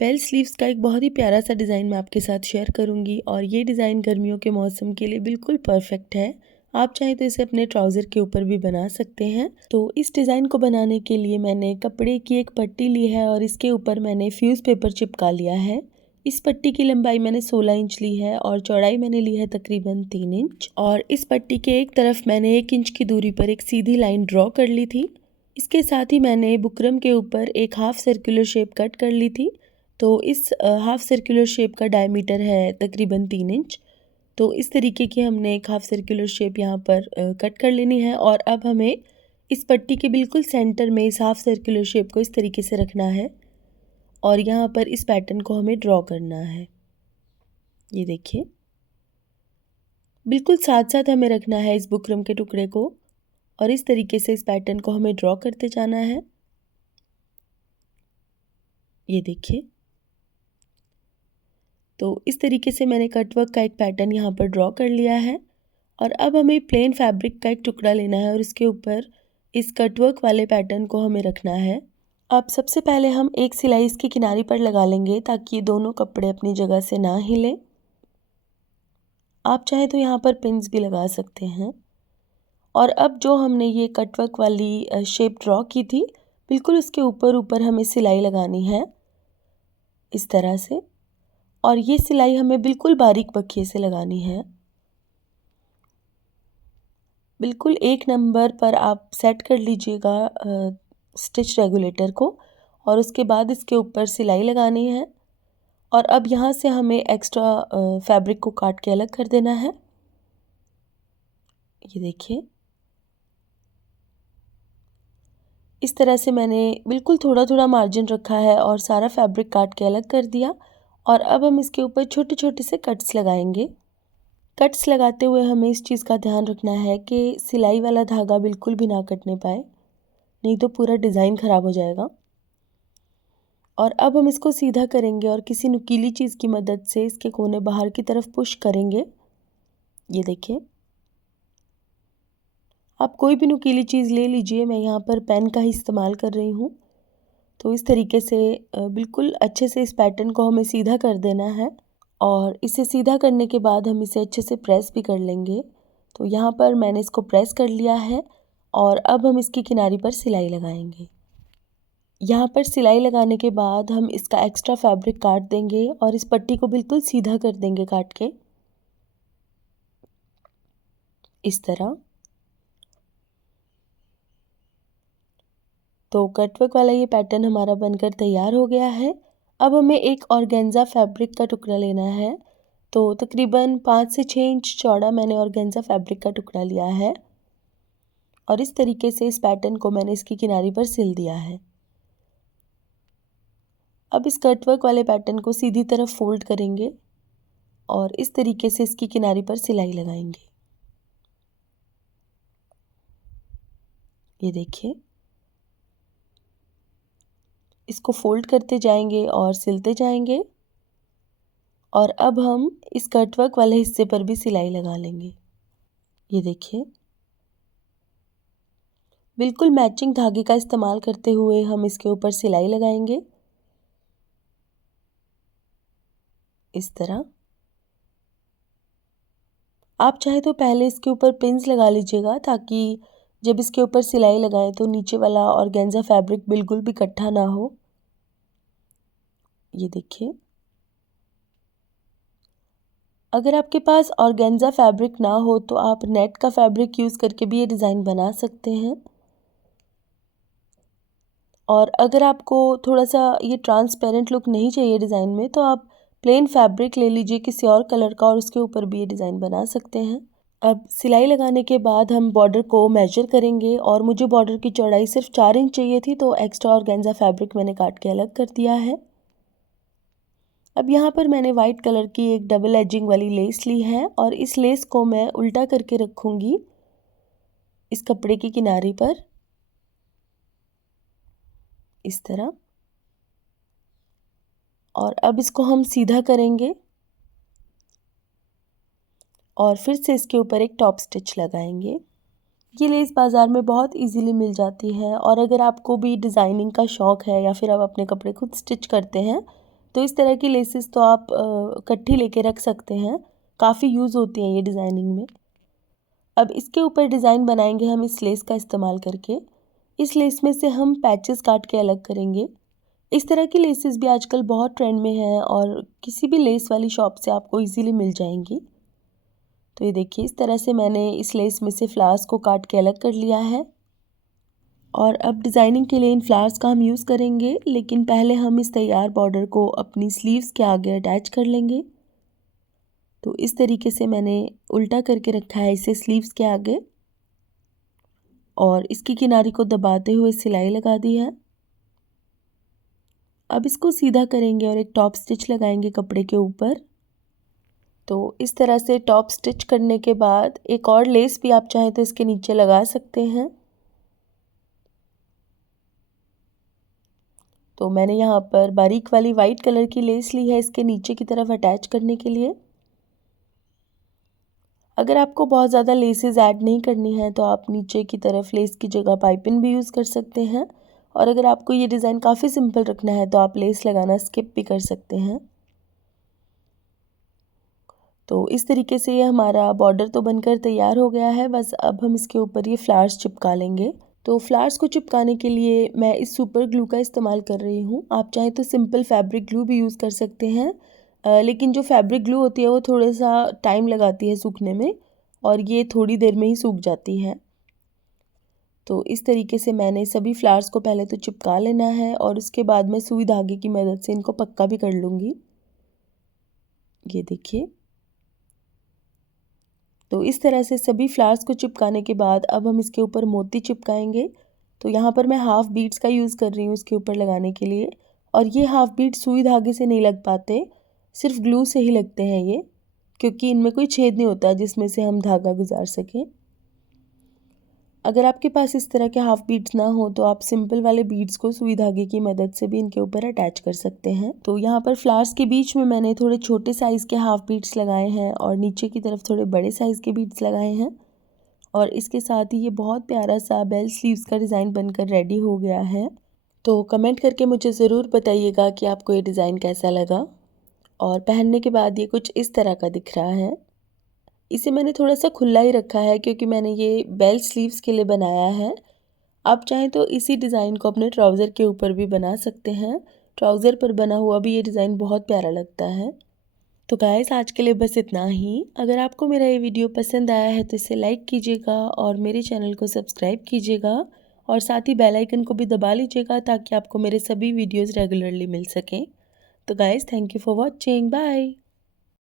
Bell sleeves का एक बहुत ही प्यारा सा डिज़ाइन मैं आपके साथ शेयर करूंगी और ये डिज़ाइन गर्मियों के मौसम के लिए बिल्कुल परफेक्ट है। आप चाहें तो इसे अपने ट्राउज़र के ऊपर भी बना सकते हैं। तो इस डिज़ाइन को बनाने के लिए मैंने कपड़े की एक पट्टी ली है और इसके ऊपर मैंने फ्यूज़ पेपर चिपका लिया है। इस पट्टी की लंबाई मैंने 16 इंच ली है और चौड़ाई मैंने ली है तकरीबन 3 इंच। और इस पट्टी के एक तरफ मैंने 1 इंच की दूरी पर एक सीधी लाइन ड्रॉ कर ली थी। इसके साथ ही मैंने बुकरम के ऊपर एक हाफ सर्कुलर शेप कट कर ली थी। तो इस हाफ सर्कुलर शेप का डायमीटर है तकरीबन 3 इंच। तो इस तरीके की हमने एक हाफ सर्कुलर शेप यहाँ पर कट कर लेनी है और अब हमें इस पट्टी के बिल्कुल सेंटर में इस हाफ सर्कुलर शेप को इस तरीके से रखना है और यहाँ पर इस पैटर्न को हमें ड्रॉ करना है। ये देखिए, बिल्कुल साथ साथ हमें रखना है इस बुकरम के टुकड़े को और इस तरीके से इस पैटर्न को हमें ड्रॉ करते जाना है। ये देखिए, तो इस तरीके से मैंने कटवर्क का एक पैटर्न यहाँ पर ड्रॉ कर लिया है और अब हमें प्लेन फैब्रिक का एक टुकड़ा लेना है और इसके ऊपर इस कटवर्क वाले पैटर्न को हमें रखना है। अब सबसे पहले हम एक सिलाई इसकी किनारी पर लगा लेंगे ताकि ये दोनों कपड़े अपनी जगह से ना हिले। आप चाहें तो यहाँ पर पिन्स भी लगा सकते हैं। और अब जो हमने ये कटवर्क वाली शेप ड्रॉ की थी, बिल्कुल उसके ऊपर ऊपर हमें सिलाई लगानी है इस तरह से। और ये सिलाई हमें बिल्कुल बारीक बखिए से लगानी है। बिल्कुल 1 नंबर पर आप सेट कर लीजिएगा स्टिच रेगुलेटर को और उसके बाद इसके ऊपर सिलाई लगानी है। और अब यहाँ से हमें एक्स्ट्रा फैब्रिक को काट के अलग कर देना है। ये देखिए, इस तरह से मैंने बिल्कुल थोड़ा थोड़ा मार्जिन रखा है और सारा फैब्रिक काट के अलग कर दिया। और अब हम इसके ऊपर छोटे छोटे से कट्स लगाएंगे। कट्स लगाते हुए हमें इस चीज़ का ध्यान रखना है कि सिलाई वाला धागा बिल्कुल भी ना कटने पाए, नहीं तो पूरा डिज़ाइन ख़राब हो जाएगा। और अब हम इसको सीधा करेंगे और किसी नुकीली चीज़ की मदद से इसके कोने बाहर की तरफ पुश करेंगे। ये देखिए, आप कोई भी नुकीली चीज़ ले लीजिए, मैं यहाँ पर पेन का ही इस्तेमाल कर रही हूँ। तो इस तरीके से बिल्कुल अच्छे से इस पैटर्न को हमें सीधा कर देना है और इसे सीधा करने के बाद हम इसे अच्छे से प्रेस भी कर लेंगे। तो यहाँ पर मैंने इसको प्रेस कर लिया है और अब हम इसकी किनारी पर सिलाई लगाएंगे। यहाँ पर सिलाई लगाने के बाद हम इसका एक्स्ट्रा फैब्रिक काट देंगे और इस पट्टी को बिल्कुल सीधा कर देंगे काट के, इस तरह। तो कटवर्क वाला ये पैटर्न हमारा बनकर तैयार हो गया है। अब हमें एक ऑर्गेन्जा फैब्रिक का टुकड़ा लेना है। तो तकरीबन 5 से 6 इंच चौड़ा मैंने ऑर्गेन्जा फैब्रिक का टुकड़ा लिया है और इस तरीके से इस पैटर्न को मैंने इसकी किनारी पर सिल दिया है। अब इस कटवर्क वाले पैटर्न को सीधी तरफ फोल्ड करेंगे और इस तरीके से इसकी किनारी पर सिलाई लगाएंगे। ये देखिए, इसको फोल्ड करते जाएंगे और सिलते जाएंगे और अब हम इस कटवर्क वाले हिस्से पर भी सिलाई लगा लेंगे। ये देखिए, बिल्कुल मैचिंग धागे का इस्तेमाल करते हुए हम इसके ऊपर सिलाई लगाएंगे, इस तरह। आप चाहे तो पहले इसके ऊपर पिन्स लगा लीजिएगा ताकि जब इसके ऊपर सिलाई लगाएं तो नीचे वाला ऑर्गेन्जा फैब्रिक बिल्कुल भी इकट्ठा ना हो। ये देखिए, अगर आपके पास ऑर्गेन्जा फैब्रिक ना हो तो आप नेट का फैब्रिक यूज़ करके भी ये डिज़ाइन बना सकते हैं। और अगर आपको थोड़ा सा ये ट्रांसपेरेंट लुक नहीं चाहिए डिज़ाइन में तो आप प्लेन फैब्रिक ले लीजिए किसी और कलर का और उसके ऊपर भी ये डिज़ाइन बना सकते हैं। अब सिलाई लगाने के बाद हम बॉर्डर को मेजर करेंगे और मुझे बॉर्डर की चौड़ाई सिर्फ 4 इंच चाहिए थी, तो एक्स्ट्रा ऑर्गेन्जा फैब्रिक मैंने काट के अलग कर दिया है। अब यहाँ पर मैंने वाइट कलर की एक डबल एजिंग वाली लेस ली है और इस लेस को मैं उल्टा करके रखूँगी इस कपड़े की किनारी पर, इस तरह। और अब इसको हम सीधा करेंगे और फिर से इसके ऊपर एक टॉप स्टिच लगाएंगे। ये लेस बाज़ार में बहुत इजीली मिल जाती है और अगर आपको भी डिज़ाइनिंग का शौक़ है या फिर आप अपने कपड़े खुद स्टिच करते हैं तो इस तरह की लेसेस तो आप इकट्ठी लेके रख सकते हैं, काफ़ी यूज़ होती हैं ये डिज़ाइनिंग में। अब इसके ऊपर डिज़ाइन बनाएंगे हम इस लेस का इस्तेमाल करके। इस लेस में से हम पैचेस काट के अलग करेंगे। इस तरह की लेसेस भी आजकल बहुत ट्रेंड में हैं और किसी भी लेस वाली शॉप से आपको इजीली मिल जाएंगी। तो ये देखिए, इस तरह से मैंने इस लेस में से फ्लावर्स को काट के अलग कर लिया है। और अब डिज़ाइनिंग के लिए इन फ्लावर्स का हम यूज़ करेंगे, लेकिन पहले हम इस तैयार बॉर्डर को अपनी स्लीव्स के आगे अटैच कर लेंगे। तो इस तरीके से मैंने उल्टा करके रखा है इसे स्लीव्स के आगे और इसकी किनारी को दबाते हुए सिलाई लगा दी है। अब इसको सीधा करेंगे और एक टॉप स्टिच लगाएंगे कपड़े के ऊपर। तो इस तरह से टॉप स्टिच करने के बाद एक और लेस भी आप चाहें तो इसके नीचे लगा सकते हैं। तो मैंने यहाँ पर बारीक वाली वाइट कलर की लेस ली है इसके नीचे की तरफ अटैच करने के लिए। अगर आपको बहुत ज़्यादा लेसेस ऐड नहीं करनी है तो आप नीचे की तरफ लेस की जगह पाइपिंग भी यूज़ कर सकते हैं। और अगर आपको ये डिज़ाइन काफ़ी सिंपल रखना है तो आप लेस लगाना स्किप भी कर सकते हैं। तो इस तरीके से ये हमारा बॉर्डर तो बनकर तैयार हो गया है। बस अब हम इसके ऊपर ये फ्लावर्स चिपका लेंगे। तो फ्लावर्स को चिपकाने के लिए मैं इस सुपर ग्लू का इस्तेमाल कर रही हूँ। आप चाहें तो सिंपल फैब्रिक ग्लू भी यूज़ कर सकते हैं, लेकिन जो फैब्रिक ग्लू होती है वो थोड़ा सा टाइम लगाती है सूखने में और ये थोड़ी देर में ही सूख जाती है। तो इस तरीके से मैंने सभी फ्लावर्स को पहले तो चिपका लेना है और उसके बाद मैं सुई धागे की मदद से इनको पक्का भी कर लूँगी। ये देखिए, तो इस तरह से सभी फ्लावर्स को चिपकाने के बाद अब हम इसके ऊपर मोती चिपकाएंगे। तो यहाँ पर मैं हाफ बीड्स का यूज़ कर रही हूँ इसके ऊपर लगाने के लिए। और ये हाफ बीड सुई धागे से नहीं लग पाते, सिर्फ ग्लू से ही लगते हैं ये, क्योंकि इनमें कोई छेद नहीं होता जिसमें से हम धागा गुजार सकें। अगर आपके पास इस तरह के हाफ बीड्स ना हो तो आप सिंपल वाले बीड्स को सुई धागे की मदद से भी इनके ऊपर अटैच कर सकते हैं। तो यहाँ पर फ्लावर्स के बीच में मैंने थोड़े छोटे साइज़ के हाफ बीड्स लगाए हैं और नीचे की तरफ थोड़े बड़े साइज़ के बीड्स लगाए हैं। और इसके साथ ही ये बहुत प्यारा सा बेल स्लीव्स का डिज़ाइन बनकर रेडी हो गया है। तो कमेंट करके मुझे ज़रूर बताइएगा कि आपको ये डिज़ाइन कैसा लगा। और पहनने के बाद ये कुछ इस तरह का दिख रहा है। इसे मैंने थोड़ा सा खुला ही रखा है क्योंकि मैंने ये बेल स्लीव्स के लिए बनाया है। आप चाहें तो इसी डिज़ाइन को अपने ट्राउज़र के ऊपर भी बना सकते हैं। ट्राउज़र पर बना हुआ भी ये डिज़ाइन बहुत प्यारा लगता है। तो गाइस, आज के लिए बस इतना ही। अगर आपको मेरा ये वीडियो पसंद आया है तो इसे लाइक कीजिएगा और मेरे चैनल को सब्सक्राइब कीजिएगा और साथ ही बेल आइकन को भी दबा लीजिएगा ताकि आपको मेरे सभी वीडियोज़ रेगुलरली मिल सकें। तो guys, thank you for watching. Bye.